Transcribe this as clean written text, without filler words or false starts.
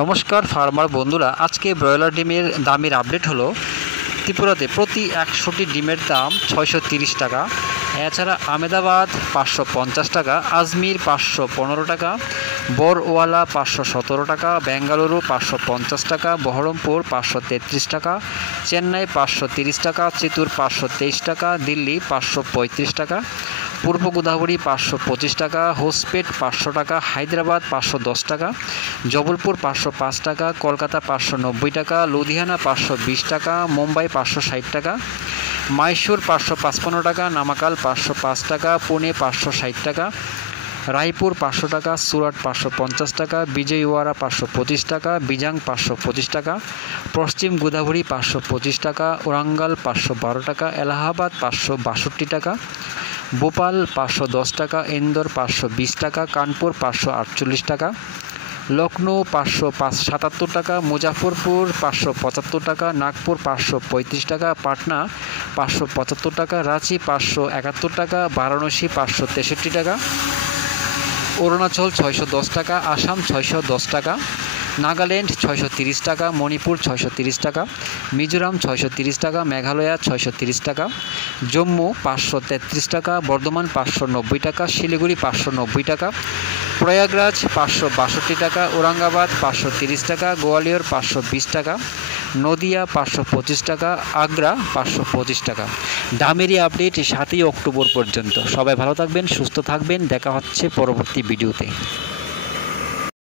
নমস্কার ফার্মার বন্ধুরা, আজকে ব্রয়লার ডিমের দামের আপডেট হলো। ত্রিপুরাতে প্রতি 100টি ডিমের দাম 630 টাকা। এছাড়া আহমেদাবাদ 550 টাকা, আজমির 515 টাকা, বরওয়ালা 517 টাকা, বেঙ্গালুরু 550 টাকা, বহরমপুর 533 টাকা, চেন্নাই 530 টাকা, চিত্তুর 523 টাকা, দিল্লি 535 টাকা, পূর্ব গোদাবরী 525 টাকা, হোসপেট 500 টাকা, হায়দ্রাবাদ 510 টাকা, জবলপুর 505 টাকা, কলকাতা 590 টাকা, লুধিয়ানা 520 টাকা, মুম্বাই 560 টাকা, মাইসুর 555 টাকা, নামাকাল 505 টাকা, পুনে 560 টাকা, রায়পুর 500 টাকা, সুরাট 550 টাকা, বিজয়ওয়াড়া 525 টাকা, বিজাং 525 টাকা, পশ্চিম গোদাবরী 525 টাকা, ওরাঙ্গাল 512 টাকা, এলাহাবাদ 562 টাকা, ভোপাল 510 টাকা, ইন্দোর 520 টাকা, কানপুর 548 টাকা, লখনৌ 577 টাকা, মুজাফরপুর 575 টাকা, নাগপুর 535 টাকা, পাটনা 575 টাকা, রাঁচি 571 টাকা, বারাণসী 563 টাকা, অরুণাচল 610 টাকা, আসাম 610 টাকা, নাগাল্যান্ড 630 টাকা, মণিপুর 630 টাকা, মিজোরাম 630 টাকা, মেঘালয় 630 টাকা, জম্মু 533 টাকা, বর্ধমান 590 টাকা, শিলিগুড়ি 590 টাকা, প্রয়াগরাজ 562 টাকা, ঔরঙ্গাবাদ 530 টাকা, গোয়ালিয়র 520 টাকা, নদিয়া 525 টাকা, আগ্রা 525 টাকা। দামেরই আপডেট 7ই অক্টোবর পর্যন্ত। সবাই ভালো থাকবেন, সুস্থ থাকবেন, দেখা হচ্ছে পরবর্তী ভিডিওতে।